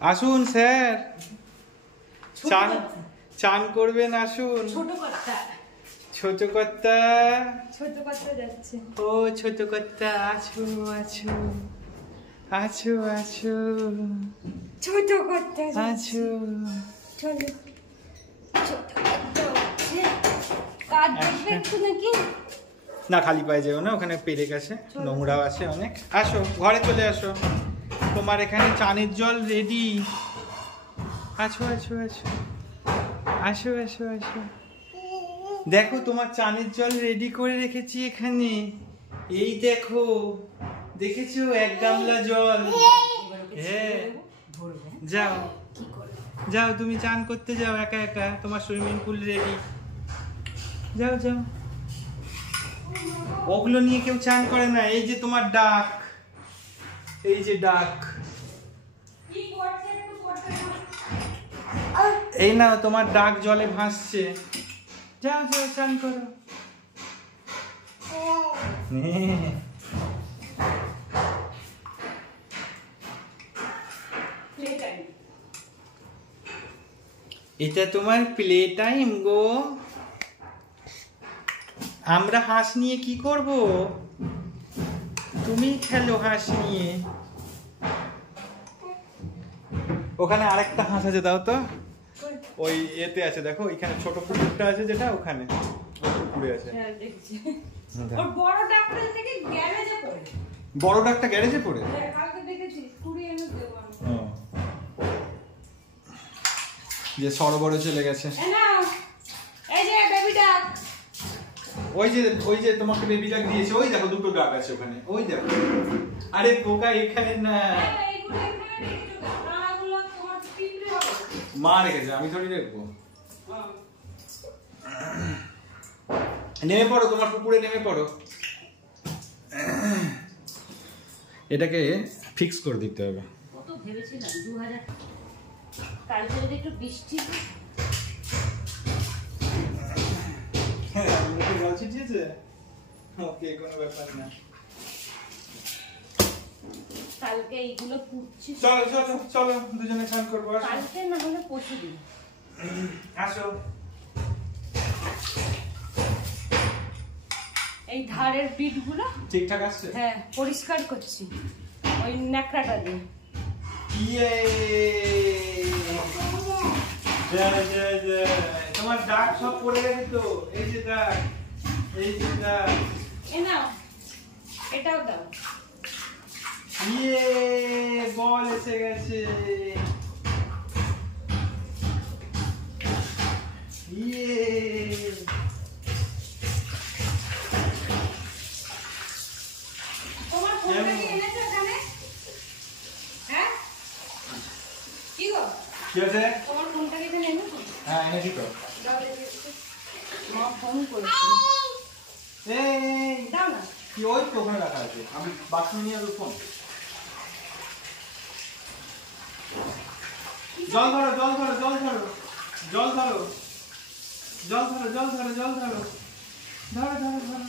আসুন স্যার, চান চান করবেন, আসুন। ছোট কর্তা, ছোট কর্তা, ছোট কর্তা যাচ্ছে। ও ছোট কর্তা, আছো আছো আছো আছো ছোট কর্তা আছো। চলো, ছোট কর্তা যাচ্ছে। কাজ দেখবে একটু নাকি? না, খালি পায়ে যেও না, ওখানে পেরেক আছে, নোংরাও আছে অনেক। আসো, ঘরে চলে আসো, তোমার এখানে চানের জল রেডি। আছো আছো আছো আসো আসো আসো, দেখো তোমার চানের জল রেডি করে রেখেছি এখানে। এই দেখো, দেখেছো, 1 গামলা জল। হ্যাঁ, যাও যাও, তুমি চান করতে যাও একা একা, তোমার সুইমিং পুল রেডি। যাও যাও, ওগুলো নিয়ে কেউ চান করে না। এই যে তোমার ডাক, এই যে ডাক, এই না তোমার ডাক জলে ভাসছে। যাও যাও, চান করো। এটা তোমার প্লে টাইম গো। আমরা হাঁস নিয়ে কি করব? তুমি খেলো হাঁস নিয়ে। ওখানে আরেকটা হাঁস আছে, দাও তো। ওই এতে আছে, দেখো ওইখানে ছোট পুকুরটা আছে, যেটা ওখানে পুকুরে আছে। ওর বড় ডাকটা থেকে গ্যারেজে পড়ে। বড় ডাকটা গ্যারেজে পড়ে? হ্যাঁ, কালকে দেখেছি, কুড়িয়ে এনে দেব আমি। যে সরোবরে চলে গেছে। এই যে বেবি ডাক, ওই যে তোমাকে বেবি ডাক দিয়েছে, ওই দেখো দুটো ডাক আছে ওখানে, ওই দেখো। আরে পোকা এখানে না, মা রেখেছে, আমি থোড়ি দেখবো। নেমে পড়ো, তোমার পুকুরে নেমে পড়ো। এটাকে ফিক্স করে দিতে হবে। কত ভেবেছিলাম 2000, কালকে যদি একটু বৃষ্টি জল ছিটিয়েছে, ওকে, কোনো ব্যাপার না। কালকে এইগুলো পুড়ছি। চলো চলো চলো, দুজনে স্নান করবো। কালকে না হলে পরশুদিন আসো। এই ধারের বিটগুলো ঠিকঠাক আসছে? হ্যাঁ, পরিষ্কার করছি ওই ন্যাকড়াটা দিয়ে। ইয়ে, জয় জয় জয়। তোমার ডাক সব পড়ে গেছে তো, এই যে ডাক, এই যে ডাক। এ নাও, এটাও দাও। ইয়ে, বল এসে গেছে। ইয়ে, তোমার ফোনটা কি এনেছো এখানে? হ্যাঁ, কি গো, কি আছে? তোমার ফোনটা কি এখানে এনেছো? হ্যাঁ, এনেছি তো। দাও দেখি। মা ফোন করেছিল। এই দাও না। কি, ওই তো ওখানে রাখা আছে, আমি বাথরুম নিয়ে আসবো। ফোন, জল ধরো জল ধরো জল ধরো জল ধরো জল ধরো জল ধরো জল ধরো, ধরো ধরো ধরো,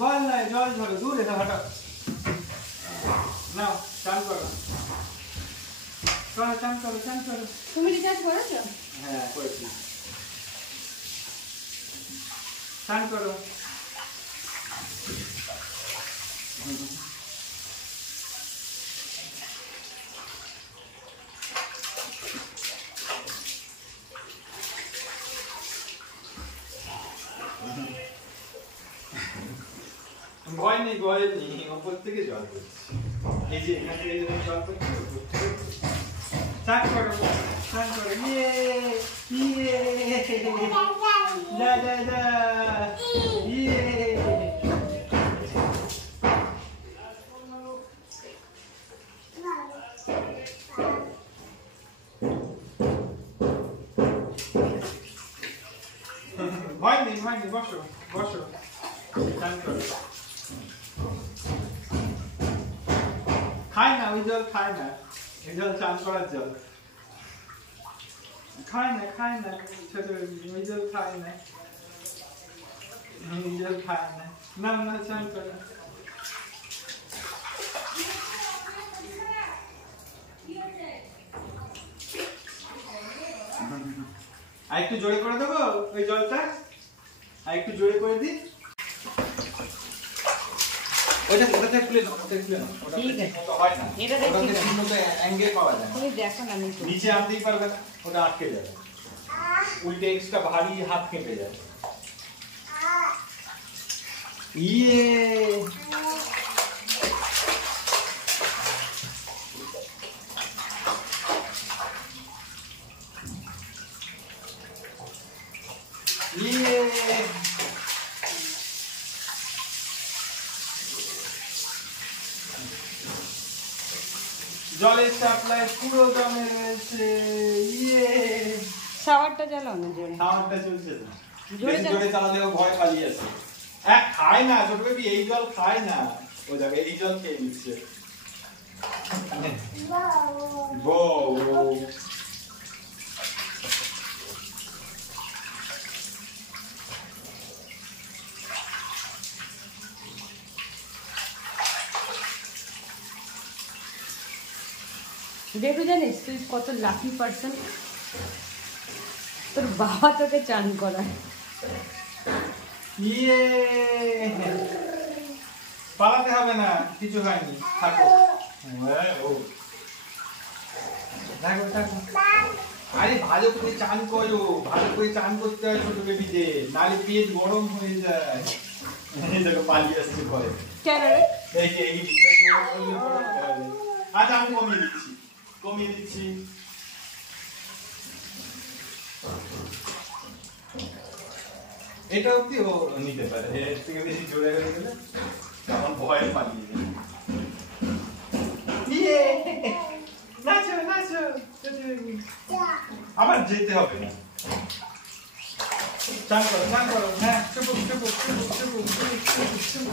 বল নাই, জল ধরো, দূরে হাঁটো। নাও, চান করো, করো, চান করো, চান করো। তুমি রিচার্জ করেছো? হ্যাঁ, করেছি। চান করো। ভয় নেই, ভয় নেই, ওপর থেকে জল পড়ছে। এই যে এখান থেকে জল পড়ছে, চান করো, চান করো। ইয়ে ইয়ে, দা দা দা, ইয়ে। ভয় নেই, ভয় নেই, বসো বসো, চান করো। খায় না, ওই জল খায় না, এই জল চান করার জল। খায় না, খায় না, ছোট ওই জল খায় না, ওই জল খায় না। না না, চান করো। আর একটু জোরে করে দেবো ওই জলটা, আর একটু জোরে করে দিই। ওইটা ওটাতে খুলে নাও, ওটাতে খুলে নাও। ওটা ঠিক আছে, তো হয় না, এটা দেখি ওটাতে ঠিকমতো অ্যাঙ্গেল পাওয়া যায় না। তুমি দেখো না, আমি নিচে আনতেই পারবে না, ওটা আটকে যাবে, উল্টে এক্সট্রা ভারী হাত কেঁপে যাবে। ইয়ে জলের সাপ্লাই পুরো দমে রয়েছে। ইয়ে শাওয়ারটা চালাও না জোরে, খাওয়াটা চলছে না, জোরে বেশি জোরে চালালেও ভয় পালিয়ে আসে। খায় না ছোট বেবি, এই জল খায় না, ও যাবে এই জল খেয়ে নিচ্ছে। দেখো জানিস তুই কত লাকি পার্সন, তোর বাবা তোকে চান করায়। ইয়ে পালাতে হবে না, কিছু হয়নি, থাকো। থাকো থাকো। আরে ভালো করে চান করো, ভালো করে চান করতে হয় ছোট বেবিদের, নাহলে পেট গরম হয়ে যায়। এই দেখো পালিয়ে আসছে ঘরে। কেন রে? এই যে এই জিনিসটা করলে পরে হবে। আচ্ছা আমি কমিয়ে দিচ্ছি, কমিয়ে দিচ্ছি। এটা অব্দি ও নিতে পারে, এর থেকে বেশি জোরে হয়ে গেলে তখন ভয় পালিয়ে যাবে। ইয়ে নাচো নাচো, আবার যেতে হবে না, চান করো চান করো। হ্যাঁ চুপ চুপ চুপ চুপ চুপ।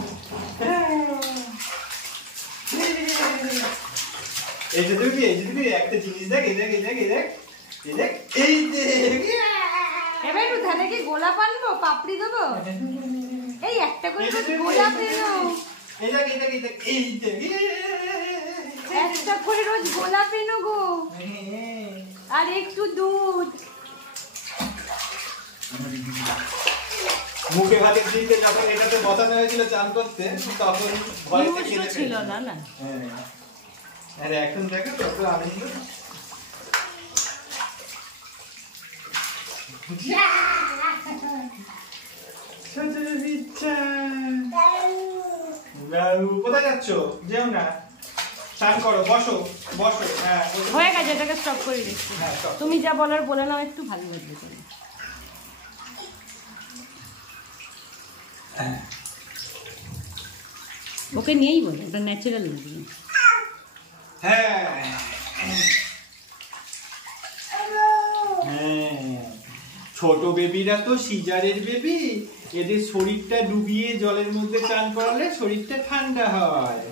এই যে তুমি একটা জিনিস দেখ, এই দেখ এই দেখ এই দেখ এই দেখ এই দেখ। এবার একটু ধারে কি গোলাপ আনবো, পাপড়ি দেবো? এই একটা করে গোলাপ এনো, এই দেখ এই দেখ এই দেখ এই দেখ, একটা করে রোজ গোলাপ এনো গো, আর একটু দুধ। মুখে ভাতে দিতে যখন এটাতে বসানো হয়েছিল চান করতে, তখন ভয়তে কেঁদে ছিল না না। হ্যাঁ আরে এখন দেখো কত আনন্দ। কোথায় যাচ্ছ? যেও না, চান করো, বসো বসো। হ্যাঁ হয়ে গেছে, এটাকে স্টপ করে দিচ্ছি। হ্যাঁ stop। তুমি যা বলার বলে নাও, একটু ভালো লাগবে তুমি। ওকে নিয়েই বলে, এটা ন্যাচারাল লাগবে। হ্যাঁ ছোট বেবিরা তো সিজারের বেবি, এদের শরীরটা ডুবিয়ে জলের মধ্যে চান করালে শরীরটা ঠান্ডা হয়,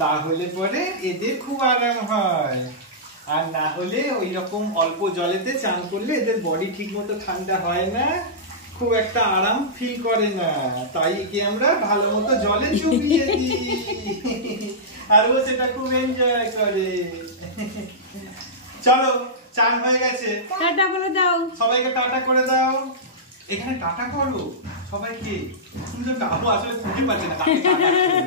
তাহলে পরে এদের খুব আরাম হয়। আর না হলে ওই রকম অল্প জলেতে চান করলে এদের বডি ঠিক মতো ঠান্ডা হয় না, খুব একটা আরাম ফিল করে না, তাই একে আমরা ভালো মতো জলে চুবিয়ে দিই, আর ও সেটা খুব এনজয় করে। চলো চান হয়ে গেছে, টাটা বলে দাও সবাইকে টাটা করে দাও। এখানে টাটা করো সবাইকে, কিন্তু কাবু আসলে খুঁজে পাচ্ছে না কাকে টাটা করবে।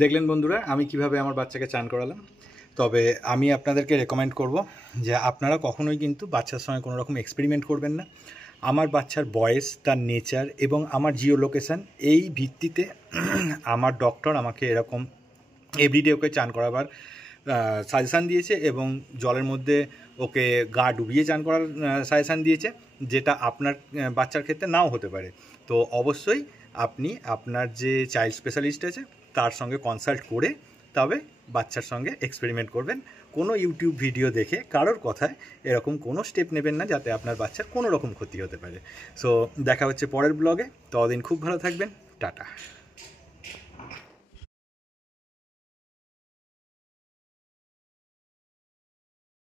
দেখলেন বন্ধুরা আমি কিভাবে আমার বাচ্চাকে চান করালাম। তবে আমি আপনাদেরকে রেকমেন্ড করব যে আপনারা কখনোই কিন্তু বাচ্চার সঙ্গে কোনো রকম এক্সপেরিমেন্ট করবেন না। আমার বাচ্চার বয়স, তার নেচার এবং আমার জিও লোকেশান, এই ভিত্তিতে আমার ডক্টর আমাকে এরকম এভরিডে ওকে চান করাবার সাজেশান দিয়েছে এবং জলের মধ্যে ওকে গা ডুবিয়ে চান করার সাজেশান দিয়েছে, যেটা আপনার বাচ্চার ক্ষেত্রে নাও হতে পারে। তো অবশ্যই আপনি আপনার যে চাইল্ড স্পেশালিস্ট আছে তার সঙ্গে কনসাল্ট করে তবে বাচ্চার সঙ্গে এক্সপেরিমেন্ট করবেন। কোনো ইউটিউব ভিডিও দেখে কারোর কথায় এরকম কোনো স্টেপ নেবেন না যাতে আপনার বাচ্চার কোনো রকম ক্ষতি হতে পারে। সো দেখা হচ্ছে পরের ব্লগে, ততদিন খুব ভালো থাকবেন, টাটা।